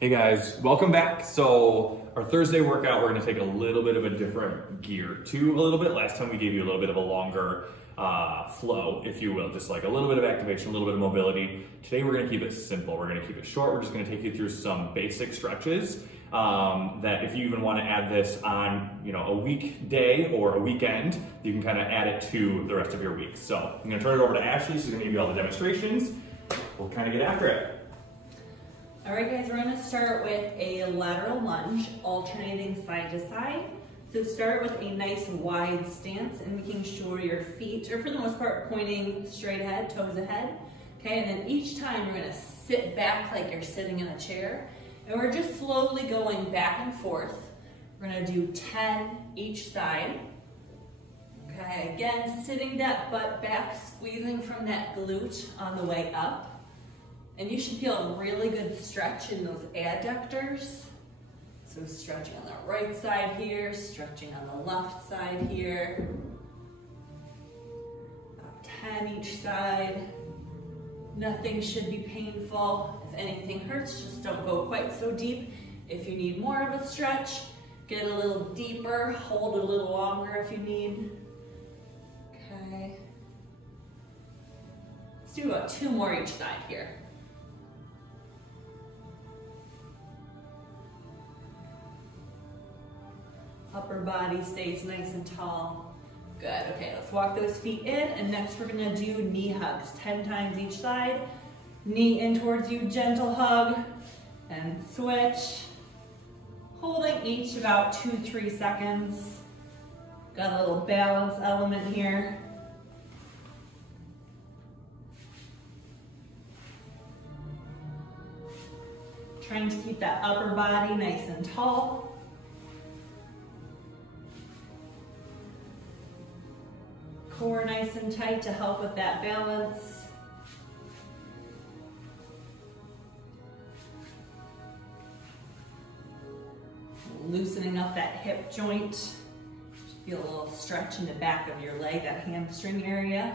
Hey guys, welcome back. So our Thursday workout, we're gonna take a little bit of a different gear to a little bit. Last time we gave you a little bit of a longer flow, if you will, just like a little bit of activation, a little bit of mobility. Today we're gonna keep it simple. We're gonna keep it short. We're just gonna take you through some basic stretches that if you even wanna add this on a weekday or a weekend, you can kind of add it to the rest of your week. So I'm gonna turn it over to Ashley. She's gonna give you all the demonstrations. We'll kind of get after it. All right, guys, we're gonna start with a lateral lunge, alternating side to side. So start with a nice wide stance and making sure your feet are for the most part pointing straight ahead, toes ahead. Okay, and then each time you're gonna sit back like you're sitting in a chair. And we're just slowly going back and forth. We're gonna do 10 each side. Okay, again, sitting that butt back, squeezing from that glute on the way up. And you should feel a really good stretch in those adductors. So stretching on the right side here, stretching on the left side here. About 10 each side. Nothing should be painful. If anything hurts, just don't go quite so deep. If you need more of a stretch, get a little deeper, hold a little longer if you need. Okay. Let's do about 2 more each side here. Upper body stays nice and tall. Good, okay, let's walk those feet in, and next we're gonna do knee hugs, 10 times each side. Knee in towards you, gentle hug, and switch. Holding each about 2-3 seconds. Got a little balance element here. Trying to keep that upper body nice and tall. Core nice and tight to help with that balance. Loosening up that hip joint. Just feel a little stretch in the back of your leg, that hamstring area.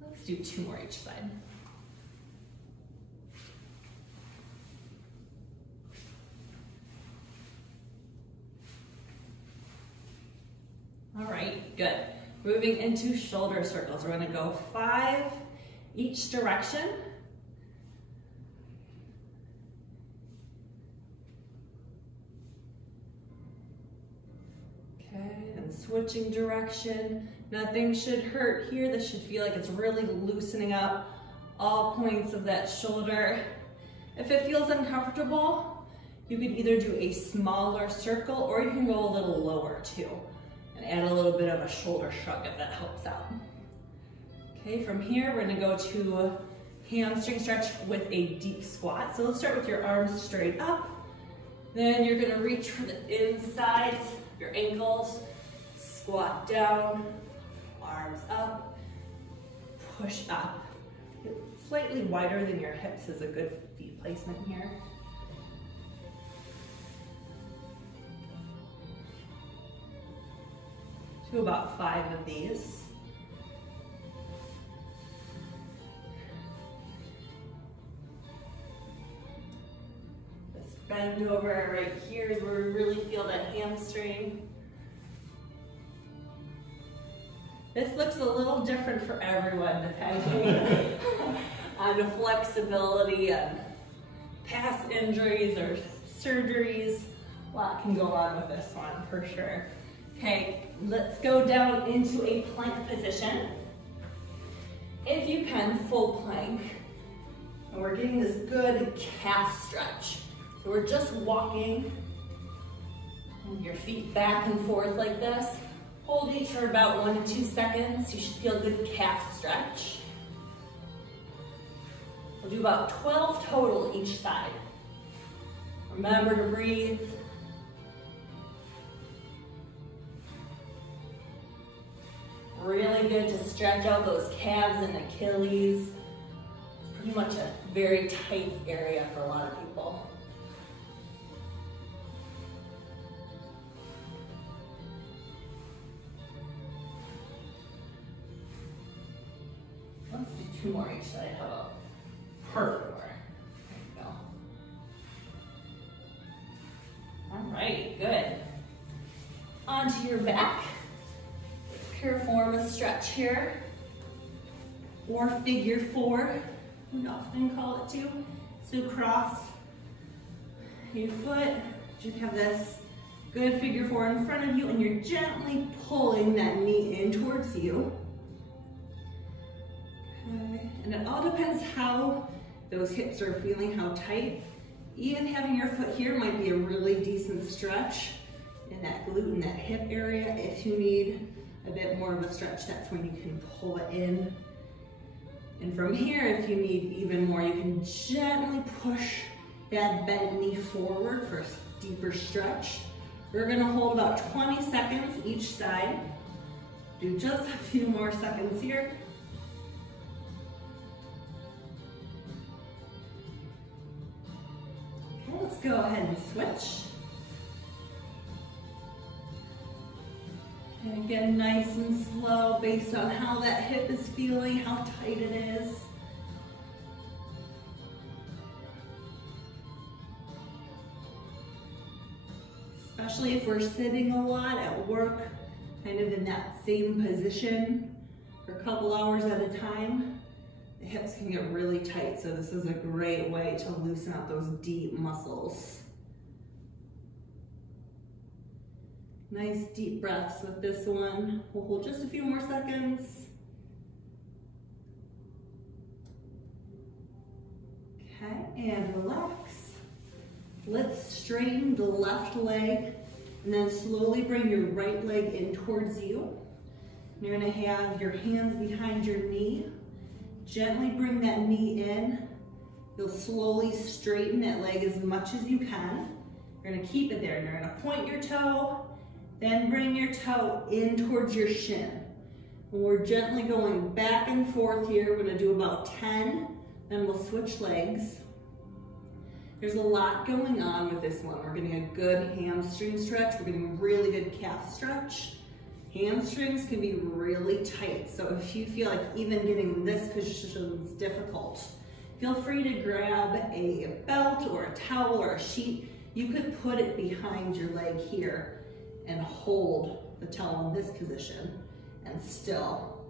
Let's do 2 more each side. All right, good. Moving into shoulder circles. We're gonna go 5 each direction. Okay, and switching direction. Nothing should hurt here. This should feel like it's really loosening up all points of that shoulder. If it feels uncomfortable, you can either do a smaller circle or you can go a little lower too. And add a little bit of a shoulder shrug if that helps out. Okay, from here, we're gonna go to a hamstring stretch with a deep squat. So let's start with your arms straight up. Then you're gonna reach for the insides, your ankles, squat down, arms up, push up. Slightly wider than your hips is a good feet placement here. Do about 5 of these. This bend over right here is where we really feel that hamstring. This looks a little different for everyone depending on the flexibility and past injuries or surgeries. A lot can go on with this one for sure. Okay, let's go down into a plank position. If you can, full plank. And we're getting this good calf stretch. So we're just walking your feet back and forth like this. Hold each for about 1 to 2 seconds. You should feel a good calf stretch. We'll do about 12 total each side. Remember to breathe. Really good to stretch out those calves and Achilles. It's pretty much a very tight area for a lot of people. 2 more each side. How about? Perfect. There you go. All right, good. Onto your back. Piriformis stretch here, or figure 4, we often call it too. So cross your foot, you have this good figure 4 in front of you, and you're gently pulling that knee in towards you. Okay. And it all depends how those hips are feeling, how tight. Even having your foot here might be a really decent stretch in that glute and that hip area. If you need a bit more of a stretch, that's when you can pull it in. And from here, if you need even more, you can gently push that bent knee forward for a deeper stretch. We're gonna hold about 20 seconds each side. Do just a few more seconds here. Okay, let's go ahead and switch. And again, nice and slow based on how that hip is feeling, how tight it is. Especially if we're sitting a lot at work, kind of in that same position for a couple hours at a time, the hips can get really tight. So this is a great way to loosen up those deep muscles. Nice deep breaths with this one. We'll hold just a few more seconds. Okay, and relax. Let's straighten the left leg and then slowly bring your right leg in towards you. You're gonna have your hands behind your knee. Gently bring that knee in. You'll slowly straighten that leg as much as you can. You're gonna keep it there. You're gonna point your toe, then bring your toe in towards your shin. And we're gently going back and forth here. We're gonna do about 10, then we'll switch legs. There's a lot going on with this one. We're getting a good hamstring stretch. We're getting a really good calf stretch. Hamstrings can be really tight. So if you feel like even getting this position is difficult, feel free to grab a belt or a towel or a sheet. You could put it behind your leg here and hold the towel in this position and still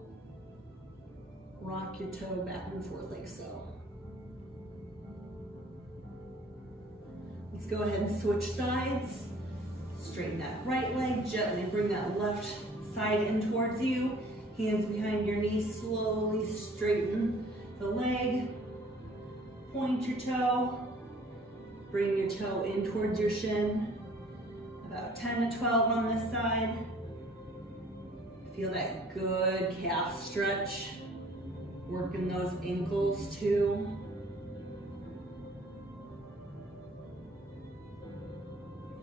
rock your toe back and forth like so. Let's go ahead and switch sides. Straighten that right leg, gently bring that left side in towards you. Hands behind your knees, slowly straighten the leg. Point your toe, bring your toe in towards your shin. About 10 to 12 on this side. Feel that good calf stretch. Working those ankles too.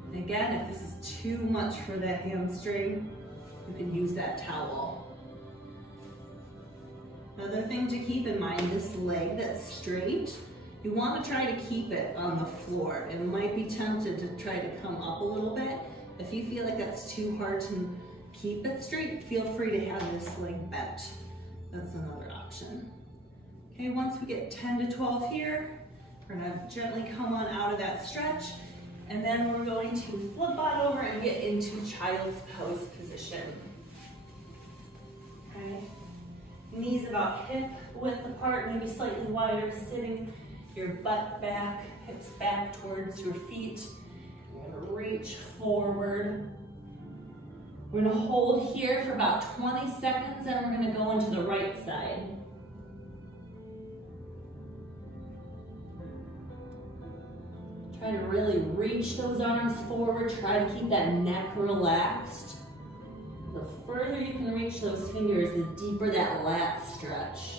And again, if this is too much for that hamstring, you can use that towel. Another thing to keep in mind, this leg that's straight, you want to try to keep it on the floor. It might be tempted to try to come up a little bit. If you feel like that's too hard to keep it straight, feel free to have this leg bent. That's another option. Okay, once we get 10 to 12 here, we're gonna gently come on out of that stretch, and then we're going to flip on over and get into child's pose position. Okay, knees about hip width apart, maybe slightly wider, sitting your butt back, hips back towards your feet. You're gonna reach forward. We're gonna hold here for about 20 seconds, and we're gonna go into the right side. Try to really reach those arms forward. Try to keep that neck relaxed. The further you can reach those fingers, the deeper that lat stretch.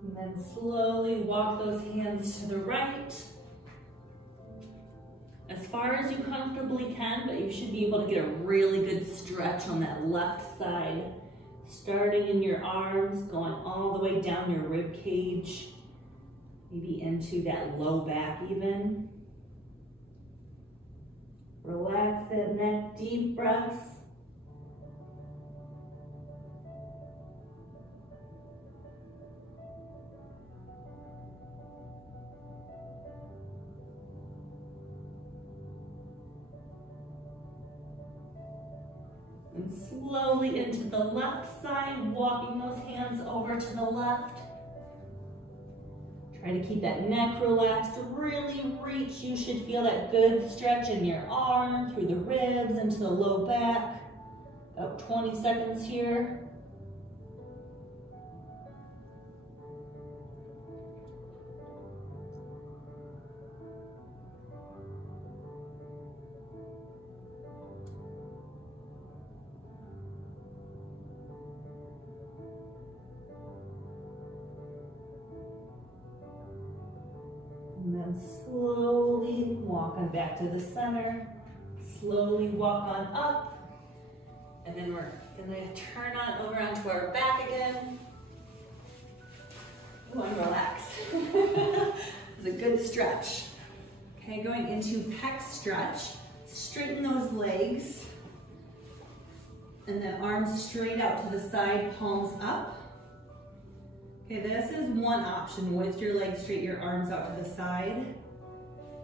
And then slowly walk those hands to the right. As far as you comfortably can, but you should be able to get a really good stretch on that left side. Starting in your arms, going all the way down your rib cage. maybe into that low back even. Relax that neck, deep breaths. And slowly into the left side, walking those hands over to the left. Try to keep that neck relaxed, really reach. You should feel that good stretch in your arm, through the ribs, into the low back. About 20 seconds here. And then slowly walk on back to the center. Slowly walk on up. And then we're gonna turn on over onto our back again. Oh, and relax. It's a good stretch. Okay, going into pec stretch. Straighten those legs. And then arms straight out to the side, palms up. Okay, this is one option. With your legs straight, your arms out to the side.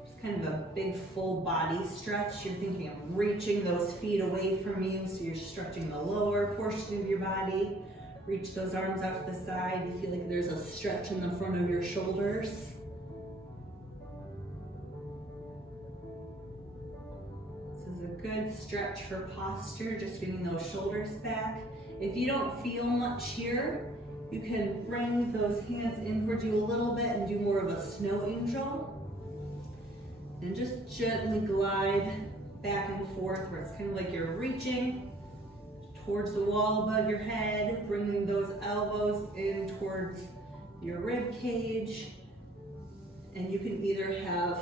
Just kind of a big full body stretch. You're thinking of reaching those feet away from you, so you're stretching the lower portion of your body. Reach those arms out to the side. You feel like there's a stretch in the front of your shoulders. This is a good stretch for posture, just getting those shoulders back. If you don't feel much here, you can bring those hands in towards you a little bit and do more of a snow angel. And just gently glide back and forth where it's kind of like you're reaching towards the wall above your head, bringing those elbows in towards your rib cage. And you can either have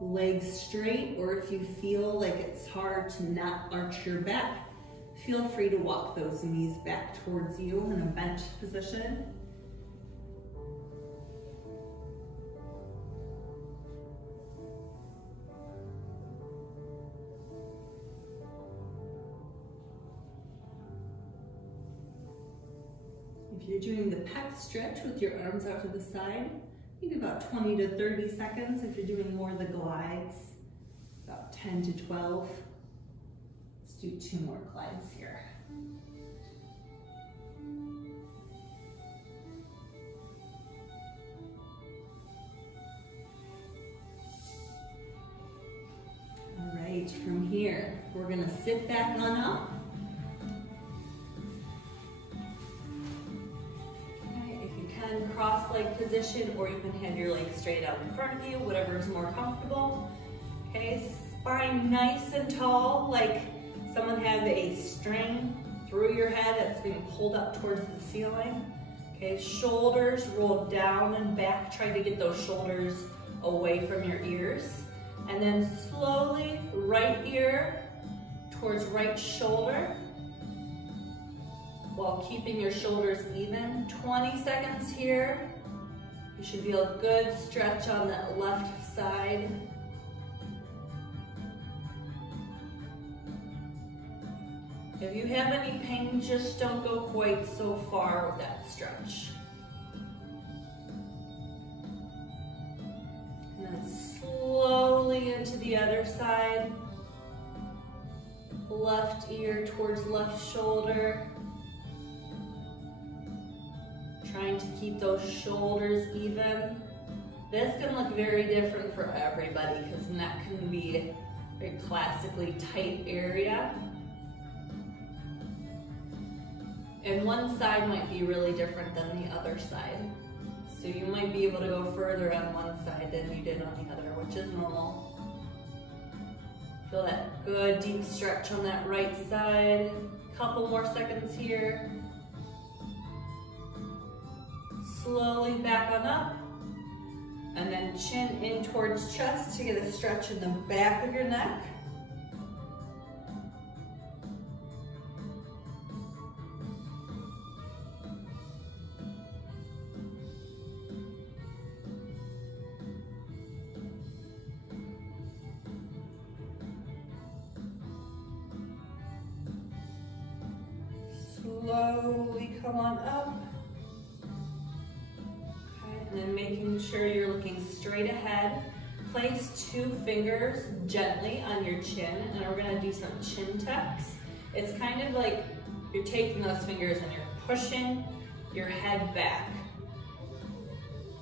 legs straight, or if you feel like it's hard to not arch your back, feel free to walk those knees back towards you in a bent position. If you're doing the pec stretch with your arms out to the side, maybe about 20 to 30 seconds. If you're doing more of the glides, about 10 to 12. Do 2 more glides here. All right, from here, we're gonna sit back on up. Okay, if you can, cross-leg position, or you can have your legs straight out in front of you, whatever is more comfortable. Okay, spine nice and tall, like someone has a string through your head that's being pulled up towards the ceiling. Okay, shoulders roll down and back. Try to get those shoulders away from your ears. And then slowly, right ear towards right shoulder, while keeping your shoulders even. 20 seconds here. You should feel a good stretch on that left side. If you have any pain, just don't go quite so far with that stretch. And then slowly into the other side. Left ear towards left shoulder. Trying to keep those shoulders even. This can look very different for everybody because neck can be a very classically tight area. And one side might be really different than the other side. So you might be able to go further on one side than you did on the other, which is normal. Feel that good deep stretch on that right side. Couple more seconds here. Slowly back on up. And then chin in towards chest to get a stretch in the back of your neck. slowly come on up. Okay, and then making sure you're looking straight ahead. Place 2 fingers gently on your chin, and we're gonna do some chin tucks. It's kind of like you're taking those fingers and you're pushing your head back.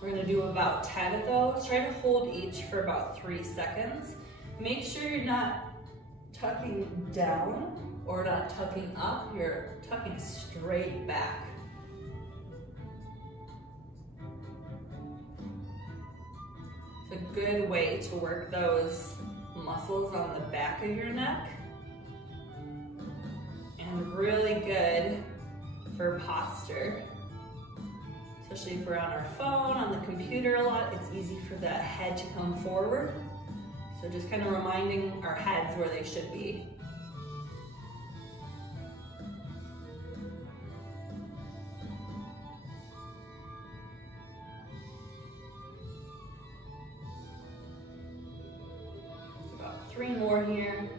We're gonna do about 10 of those. Try to hold each for about 3 seconds. Make sure you're not tucking down or not tucking up, you're tucking straight back. It's a good way to work those muscles on the back of your neck. And really good for posture. Especially if we're on our phone, on the computer a lot, it's easy for the head to come forward. So just kind of reminding our heads where they should be. About 3 more here.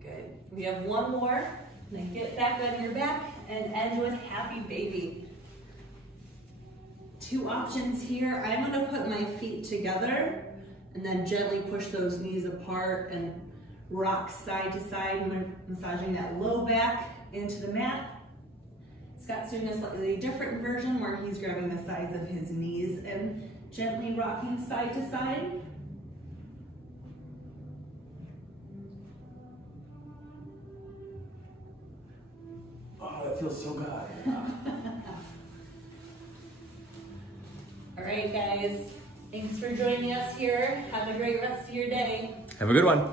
Good. We have 1 more. Then get back on your back and end with happy baby. 2 options here. I'm going to put my feet together and then gently push those knees apart and rock side to side, massaging that low back into the mat. Scott's doing a slightly different version where he's grabbing the sides of his knees and gently rocking side to side. That feels so good. All right, guys. Thanks for joining us here. Have a great rest of your day. Have a good one.